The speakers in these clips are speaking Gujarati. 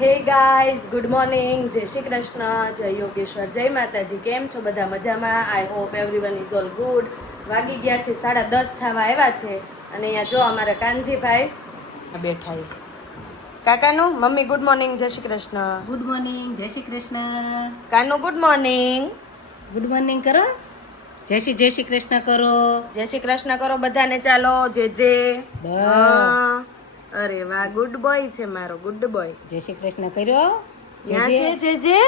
હે ગાઈઝ ગુડ મોર્નિંગ જય શ્રી કૃષ્ણ. જય યોગેશ્વર. જય માતાજી. કેમ છો બધા મજામાં? I hope everyone is all good વાગી ગયા છે સાડા દસ થવા આવ્યા છે. અને અહીંયા જો અમારા કાનજીભાઈ. આ બેઠા કાકાનું મમ્મી ગુડ મોર્નિંગ જય શ્રી કૃષ્ણ. ગુડ મોર્નિંગ જય Shri Krishna. કાનું good morning good morning કરો. જય શ્રી જય શ્રી કૃષ્ણ કરો. જય શ્રી કૃષ્ણ કરો બધાને. ચાલો જે જે. હા. અરે વાહ ગુડ બોય છે મારો ગુડ બોય જય શ્રી કૃષ્ણ કર્યો? ત્યાં. છે જે જે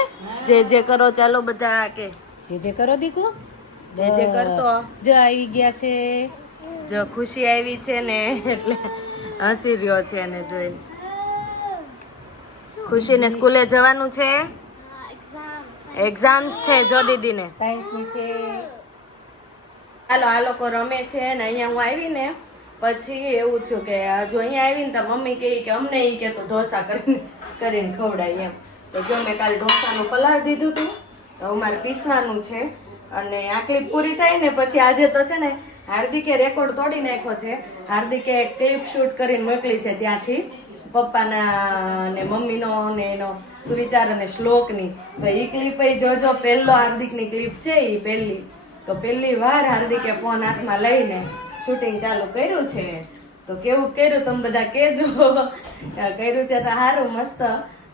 જે જે કરો ચાલો બધા કે. જે જે કરો દીકુ. જે જે કરતો. જો આવી ગયા છે. જો ખુશી આવી છે ને એટલે હસી રહ્યો છે એને જોઈને. ખુશીને સ્કૂલે જવાનું છે? એક્ઝામ્સ છે જો દીદીને. સાયન્સની છે. હાલો આ લોકો રમે છે ને અહીંયા હું આવી ને પછી એવું થયું કે જો અહીંયા આવીને તો મમ્મી કહે કે અમને એ કે તો ઢોસા કરીને કરીને ખવડાય એમ. તો જો મેં કાલે ઢોસાનું પલાળ દીધું હતું, તો અમારે પીસવાનું છે. અને આ ક્લિપ પૂરી થાય ને પછી આજે તો છે ને હાર્દિકે રેકોર્ડ તોડી નાખ્યો છે. હાર્દિકે ક્લિપ શૂટ કરીને મોકલી છે ત્યાંથી. પપ્પાના ને મમ્મીનો ને એનો સુવિચાર અને શ્લોકની. તો એ ક્લિપ જોજો, પહેલો હાર્દિકની ક્લિપ છે એ પહેલી. તો પહેલી વાર હાર્દિકે ફોન હાથમાં લઈને શૂટિંગ ચાલુ કર્યું છે. તો કેવું કર્યું તમે બધા કહેજો. કર્યું છે તો સારું મસ્ત.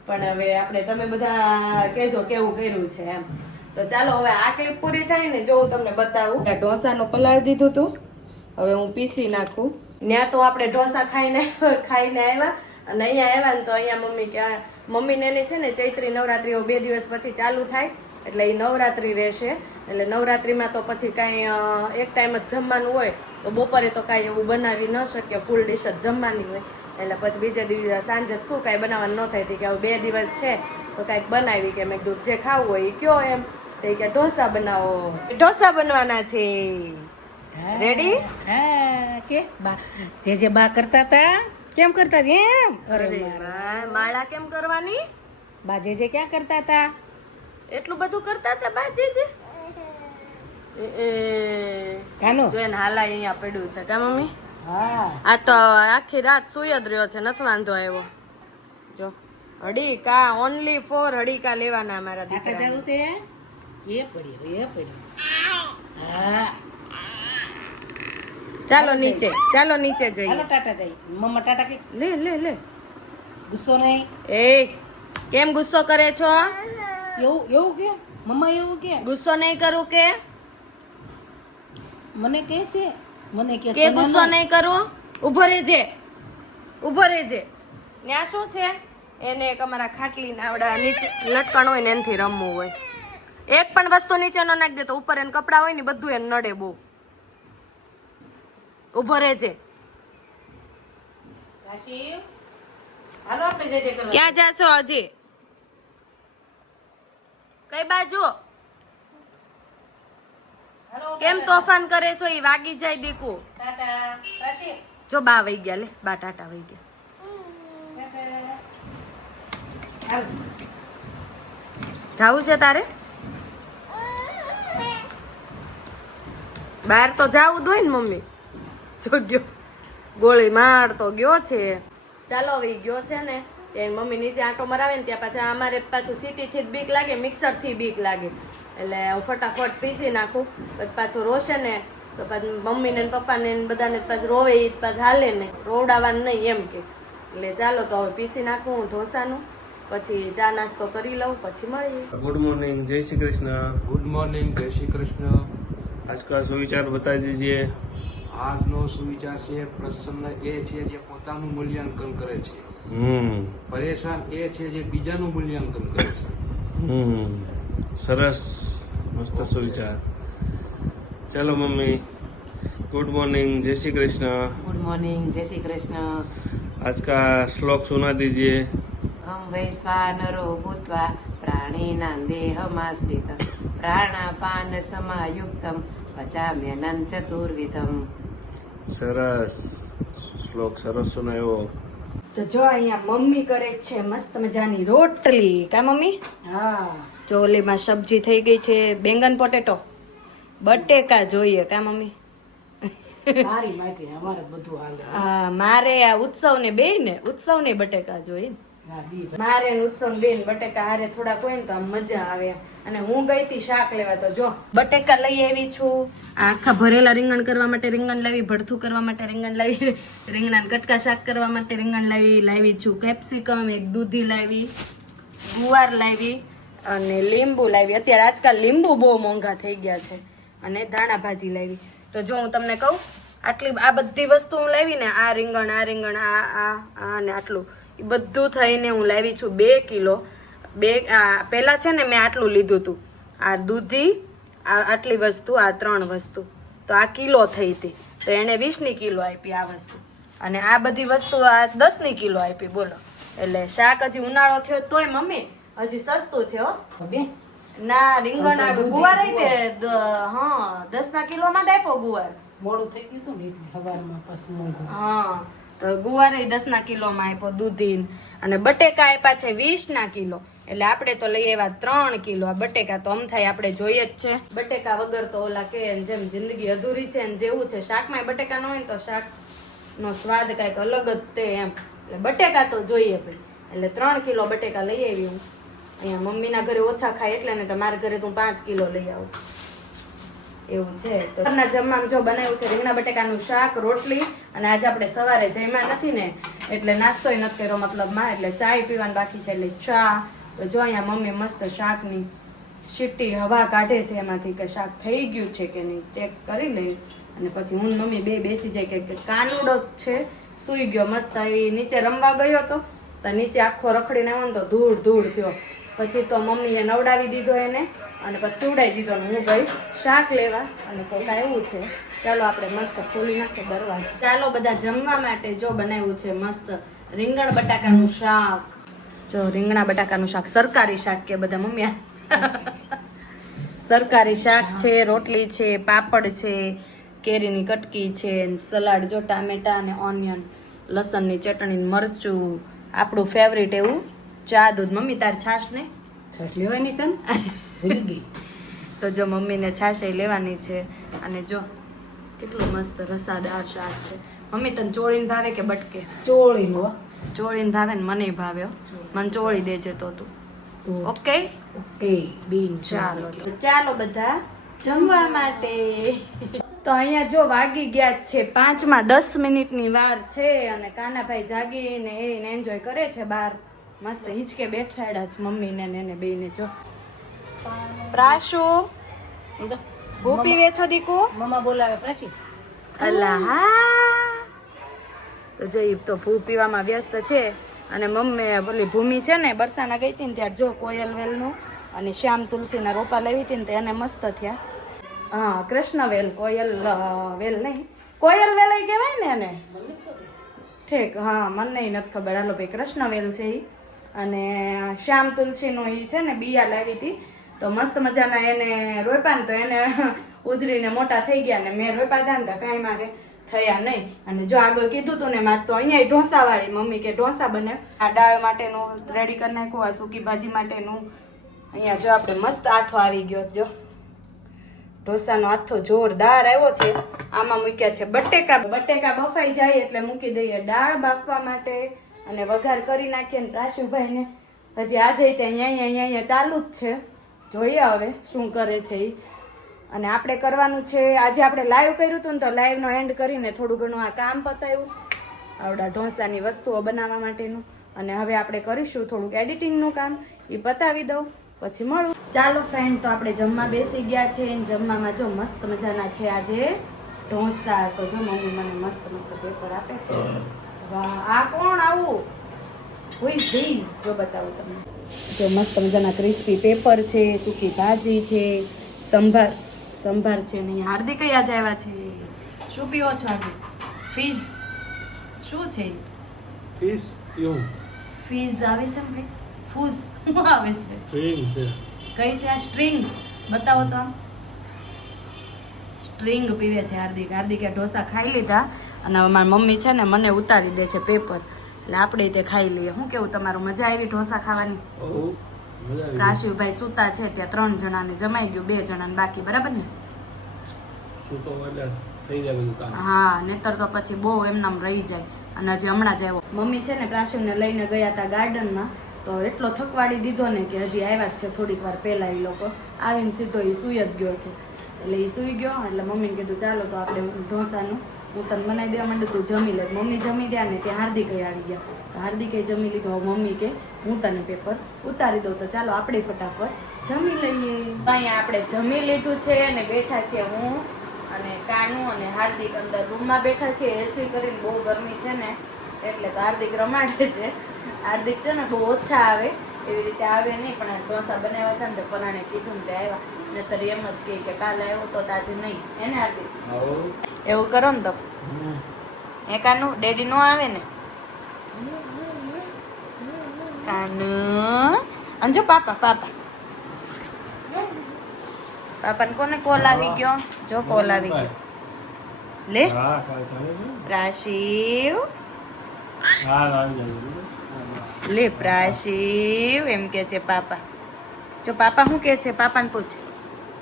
પણ હવે આપણે તમે બધા કહેજો કેવું કર્યું છે એમ. તો ચાલો હવે આ ક્લિપ પૂરી થાય ને જો હું તમને બતાવું. ઢોસાનું પલાળી દીધું હતું હવે હું પીસી નાખું. ત્યાં તો આપણે ઢોસા ખાઈને ખાઈને આવ્યા. અને અહીંયા આવ્યા ને તો અહીંયા મમ્મી કે મમ્મીને એની છે ને ચૈત્રી નવરાત્રીઓ બે દિવસ પછી ચાલુ થાય. એટલે એ નવરાત્રી રહેશે. એટલે નવરાત્રિમાં તો પછી કાંઈ એક ટાઈમ જ જમવાનું હોય તો બપોરે તો કાંઈ એવું બનાવી ન શકીએ ફૂલ ડીશ જ જમવાની હોય. એટલે પછી બીજે દિવસે સાંજે શું કાંઈ બનાવવાનું ન થાય કે હવે બે દિવસ છે તો કાંઈક બનાવી કે મેં કીધું જે ખાવું હોય એ કયો એમ. તો કે ઢોસા બનાવો. ઢોસા બનવાના છે. રેડી હા કે બા જે જે બા કરતા હતા કેમ કરતા એમ? અરે માળા કેમ કરવાની? બા જે જે ક્યાં કરતા હતા? એટલું બધું કરતા હતા બાજે જે? કાનો? જો એને હાલા અહીંયા પડ્યું છે. કા મમ્મી? હા. આ તો આખી રાત સુઈ જ રહ્યો છે નથી વાંધો આવ્યો. જો હડીકા ઓનલી ફોર હડીકા લેવાના અમારા દીકરા જવું છે? એ પડ્યું એ પડ્યું. હા. ચાલો નીચે ચાલો નીચે જઈએ. ટાટા જઈ મમ્મા ટાટા કે લે લે લે. ગુસ્સો નહીં? એ કેમ ગુસ્સો કરે છો? એવું એવું કે? મમ્મા એવું કે? ગુસ્સો નહીં કરું કે? મને કે છે મને કે કે ગુસ્સો નહીં. કરવો. ઊભો રહેજે. ઊભો રહેજે. ત્યાં શું છે? એને એક અમારા ખાટલી નાવડા નીચે લટકણ હોય ને એનાથી રમવું હોય. એક પણ વસ્તુ નીચે ન નાખી દે તો ઉપર એને કપડાં હોય ને બધું એને નડે બહુ. ઊભો રહેજે. રાશિ હાલો આપણે જે જે કરવા. ક્યાં જાશો હજી? કઈ બાજુ? કેમ તોફાન કરે છો એ વાગી જાય દીકુ? જો બા વહી ગયા લે બા ટાટા વહી ગયા. જાવું છે તારે? બહાર તો જાવું જ ને મમ્મી. જો ગયો. ગોળી માર તો ગયો છે. ચાલો હવે ગયો છે ને એ મમ્મી નીચે આંટો મરાવે ને ત્યાં પાછા અમારે પાછું સિટીથી જ બીક લાગે મિક્સરથી બીક લાગે. એટલે હું ફટાફટ પીસી નાખું. પછી પાછું રોશે ને તો પછી મમ્મીને પપ્પાને બધાને પાછું રોવે એ પાછું હાલે નહીં રોવડાવવાનું નહીં એમ કે. એટલે ચાલો તો હવે પીસી નાખું હું ઢોસાનું. પછી ચા નાસ્તો કરી લઉં પછી મળીએ. ગુડ મોર્નિંગ જય શ્રી કૃષ્ણ. ગુડ મોર્નિંગ જય શ્રી કૃષ્ણ. આજકા સુવિચાર બતાવી દીજીએ. આજનો સુવિચાર છે પ્રસન્ન એ છે જે પોતાનું મૂલ્યાંકન કરે છે. પરેશાન એ છે જે બીજાનું મૂલ્યાંકન કરે છે. हम्म सरस मस्त सुविचार चलो मम्मी गुड मॉर्निंग जय श्री कृष्ण गुड मॉर्निंग जय श्री कृष्ण आज का श्लोक सुना दीजिए अहं वैश्वानरो भूत्वा प्राणिनां देहमाश्रित प्राणापानसमायुक्तं पचाम्यनं चतुर्विधम् સરસ શ્લોક સરસ સુનાયો તો જો અહીંયા મમ્મી કરે જ છે મસ્ત મજાની રોટલી કા મમ્મી હા જો ઓલીમાં સબ્જી થઈ ગઈ છે બેંગન પોટેટો. બટેકા જોઈએ કા મમ્મી? હા મારે આ ઉત્સવ ને બે ને ઉત્સવ ને. બટેકા જોઈએ મારે ઉત્સવ બેન બટેકા હારે થોડા કોઈ ને તો મજા આવે. અને હું ગઈ તી શાક લેવા તો જો બટેકા લઈ આવી છું. આખા ભરેલા રીંગણ કરવા માટે રીંગણ લાવી ભરથું કરવા માટે રીંગણ લાવી રીંગણા કટકા શાક કરવા માટે રીંગણ લાવી લાવી છું. કેપ્સિકમ એક દૂધી લાવી ગુવાર લાવી અને લીંબુ લાવી. અત્યારે આજકાલ લીંબુ બહુ મોંઘા થઈ ગયા છે અને ધાણા ભાજી લાવી. તો જો હું તમને કહું, આટલી આ બધી વસ્તુ હું લાવી ને, આ રીંગણ આ રીંગણ, આ આ આ ને આટલું. એ બધું થઈને હું લાવી છું બે કિલો. બે પહેલાં છે ને મેં આટલું લીધું હતું આ દૂધી, આ આટલી વસ્તુ, આ ત્રણ વસ્તુ. તો આ કિલો થઈ હતી. તો એણે વીસની કિલો આપી આ વસ્તુ. અને આ બધી વસ્તુ આ દસની કિલો આપી. બોલો. એટલે શાક હજી ઉનાળો થયો તોય મમ્મી હજી સસ્તું છે હો. બેન ના રીંગણ આ ગુવાર તે હા દસ ના કિલો માં જ ગુવાર. મોડું થઈ ગયું હતું ને સવારમાં પછી હા તો ગુવાર દસ ના કિલો માં આપ્યો દૂધીન. અને બટેકા આપ્યા છે વીસ ના કિલો. એટલે આપણે તો લઈ આવ્યા ત્રણ કિલો. આ બટેકા તો આમ થાય આપણે જોઈએ જ છે. બટેકા વગર તો ઓલા કે જેમ જિંદગી અધૂરી છે ને જેવું છે. શાકમાં બટેકા ન હોય તો શાક નો સ્વાદ કાંઈક અલગ જ તે એમ. એટલે બટેકા તો જોઈએ ભાઈ. એટલે ત્રણ કિલો બટેકા લઈ આવી હું. અહીંયા મમ્મીના ઘરે ઓછા ખાય એટલે ને મારા ઘરે તું પાંચ કિલો લઈ આવું. એવું છે. તો ઘરના જમવામાં જો બનાવ્યું છે રીંગણા બટેકાનું શાક, રોટલી અને આજે આપણે સવારે જમ્યા નથી ને, એટલે નાસ્તોય નથી કર્યો મતલબમાં, એટલે ચાય પીવાનું બાકી છે એટલે ચા. તો જો અહીંયા મમ્મી મસ્ત શાકની સીટી હવા કાઢે છે એમાંથી કે શાક થઈ ગયું છે કે નહીં, ચેક કરી લઈ. અને પછી હું મમ્મી બે બેસી જાય કે- કાનુડો છે. સૂઈ ગયો મસ્ત. એ નીચે રમવા ગયો હતો તો નીચે આખો રખડીને આવ્યો તો ધૂળ ધૂળ થયો. પછી તો મમ્મીએ નવડાવી દીધો એને અને પછી ચૂડાઈ દીધો ને હું ગઈ શાક લેવા અને કોક એવું છે. ચાલો આપણે મસ્ત ખોલી નાખીએ દરવાજો. ચાલો બધા જમવા માટે જો બનાવ્યું છે મસ્ત રીંગણ બટાકાનું શાક. જો રીંગણા બટાકાનું શાક, સરકારી શાક કે બધા મમ્મી સરકારી શાક છે, રોટલી છે, પાપડ છે, કેરીની કટકી છે સલાડ, જો ટામેટા અને ઓનિયન, લસણની ચટણી મરચું, આપણું ફેવરિટ એવું ચા દૂધ. મમ્મી તાર છાશ ને છાશ લેવાની છે ભૂલી ગઈ. તો જો મમ્મીને છાશ એ લેવાની છે અને જો કેટલું મસ્ત રસાદાર શાક છે. મમ્મી તને ચોળીને ભાવે કે બટકે? ચોળી હો. ચોળીને ભાવે ને મને ભાવ્યો મને ચોળી દેજે તો તું. ઓકે? ઓકે બેન ચાલો તો. ચાલો બધા જમવા માટે. તો અહીંયા જો વાગી ગયા છે પાંચમાં દસ મિનિટની વાર છે અને કાનાભાઈ જાગીને એને એન્જોય કરે છે બહાર. મસ્ત હિંચકે બેઠાડ્યા છે મમ્મીને ને એને બેને જો. પ્રાશુ ભૂપી વેચો દીકુ. મમ્મા બોલાવે પ્રાશી. અલા હા. તો જઈ તો ભૂ પીવામાં વ્યસ્ત છે અને મમ્મી બોલી ભૂમિ છે ને બરસાના ગઈ હતી ને ત્યારે જો કોયલ વેલનું અને શ્યામ તુલસીના રોપા લેવી હતી ને એને મસ્ત થયા. હા કૃષ્ણ વેલ કોયલ વેલ નહીં. કોયલ વેલ કહેવાય ને એને? ઠીક હા મને નથી ખબર. હાલો ભાઈ કૃષ્ણ વેલ છે ઈ. અને શ્યામ તુલસીનું એ છે ને બિયા લાવી હતી તો મસ્ત મજાના એને રોપ્યા ને તો એને ઉજરીને મોટા થઈ ગયા ને મેં રોપ્યા હતા ને કાંઈ મારે થયા નહીં. અને જો આગળ કીધું તું ને મારે તો અહીંયા ઢોસા વાળી મમ્મી કે ઢોસા બને. આ દાળ માટેનું રેડી કરી નાખ્યું, આ સૂકી ભાજી માટેનું. અહીંયા જો આપણે મસ્ત આથો આવી ગયો જો. ઢોસાનો આથો જોરદાર આવ્યો છે. આમાં મૂક્યા છે બટેકા. બટેકા બફાઈ જાય એટલે મૂકી દઈએ. દાળ બાફવા માટે અને વઘાર કરી નાખીએ ને રાશુભાઈને હજી આજે તે અહીંયા અહીંયા અહીંયા ચાલુ જ છે. જોઈએ હવે શું કરે છે એ અને આપણે કરવાનું છે, આજે આપણે લાઈવ કર્યું હતું ને તો લાઈવનો એન્ડ કરીને થોડું ઘણું આ કામ પતાવ્યું. આવડા ઢોસાની વસ્તુઓ બનાવવા માટેનું. અને હવે આપણે કરીશું થોડુંક એડિટિંગનું કામ. એ પતાવી દઉં, પછી મળું. ચાલો ફ્રેન્ડ તો આપણે જમવા બેસી ગયા છે જમવામાં જો મસ્ત મજાના છે આજે ઢોસા. તો જો મમ્મી મને મસ્ત મસ્ત પેપર આપે છે. વાહ આ કોણ આવું? This? જો બતાવું તમને. જો મસ્ત મજાના ક્રિસ્પી પેપર છે સૂકી ભાજી છે સંભાર સંભાર છે નહીં હાર્દિક કઈ આજે આવ્યા છે? શું પીવો છો હાર્દિક ફીઝ શું છે? ફીઝ કેવું ફીઝ આવે છે ને ફૂઝ શું આવે છે? સ્ટ્રિંગ છે. કઈ છે આ સ્ટ્રિંગ બતાવો તો આમ. સ્ટ્રિંગ પીવે છે હાર્દિક. હાર્દિકે ઢોસા ખાઈ લીધા. અને હવે મારી મમ્મી છે ને મને ઉતારી દે છે પેપર એટલે આપણે તે ખાઈ લઈએ. શું કેવું તમારું? મજા આવી ઢોસા ખાવાની? રાશિભાઈ સુતા છે ત્યાં ત્રણ જણાને જમાઈ ગયું બે જણાને બાકી. બરાબર ને? હા નેતર તો પછી બહુ એમનામ રહી જાય. અને હજી હમણાં જ આવ્યો. મમ્મી છે ને પ્રાસુને લઈને ગયા હતા ગાર્ડનમાં. તો એટલો થકવાડી દીધો ને કે હજી આવ્યા જ છે થોડીક વાર પહેલાં એ લોકો. આવીને સીધો એ સૂઈ જ ગયો છે. એટલે એ સૂઈ ગયો એટલે મમ્મીને કીધું ચાલો તો આપણે ઢોસાનું હું તને બનાવી દેવા માંડું તું જમી લે. મમ્મી જમી ગયા ને ત્યાં હાર્દિક આવી ગયા. તો હાર્દિકે જમી લીધું. મમ્મી કે, હું તને પેપર ઉતારી દઉં. તો ચાલો આપણે ફટાફટ જમી લઈએ. અહીંયા આપણે જમી લીધું છે અને બેઠા છીએ હું અને કાનુ અને હાર્દિક અંદર રૂમમાં બેઠા છીએ. એસી કરીને બહુ ગરમી છે ને, એટલે તો હાર્દિક રમાડે છે. હાર્દિક છે ને બહુ ઓછા આવે. એવી રીતે આવે નહીં, પણ ઢોસા બનાવ્યા હતા ને પરાણે કીધું ને આવ્યા. નતર એમ જ કે કાલે આવ્યો તો આજે નહીં. એને હાર્દિક? એવું કરો ને તો. એ કાનું ડેડી નો આવે ને. કાનુ. અંજો પાપા પાપા. પાપાને કોને કોલ આવી ગયો? જો કોલ આવી ગયો. લે. પ્રાશિવ. લે પ્રાશિવ, એમ કે છે પાપા. જો પાપા શું કે છે? પાપાને પૂછ.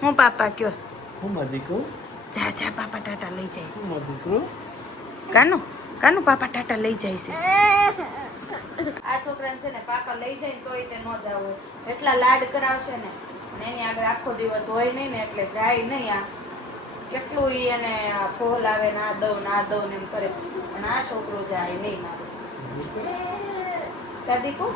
હું પાપા કયો? હું મારો દીકરો જા જા પાપા ટાટા લઈ જાય કાનો કાનો પાપા ટાટા લઈ છે આ છોકરાને છે ને પાપા લઈ જાય ને તોય તે ન જાવો. એટલા લાડ કરાવશે ને. અને એની આગળ આખો દિવસ હોય નહીં ને એટલે જાય નહીં આ. કેટલું ઈ એને ફોલ આવે ના દઉં ને દઉં ને એમ કરે. પણ આ છોકરો જાય નહીં મારું. કાદીકુ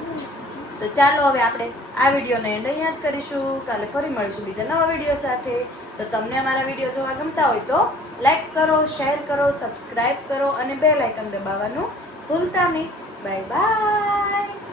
તો ચાલો હવે આપણે આ વિડીયોને એન્ડ અહીંયા જ કરીશું. કાલે ફરી મળીશું બીજા નવા વીડિયો સાથે. તો તમને અમારા વીડિયો જોવા ગમતા હોય તો લાઈક કરો શેર કરો સબસ્ક્રાઇબ કરો અને બે લાઇકન દબાવવાનું ભૂલતા નહીં. Bye bye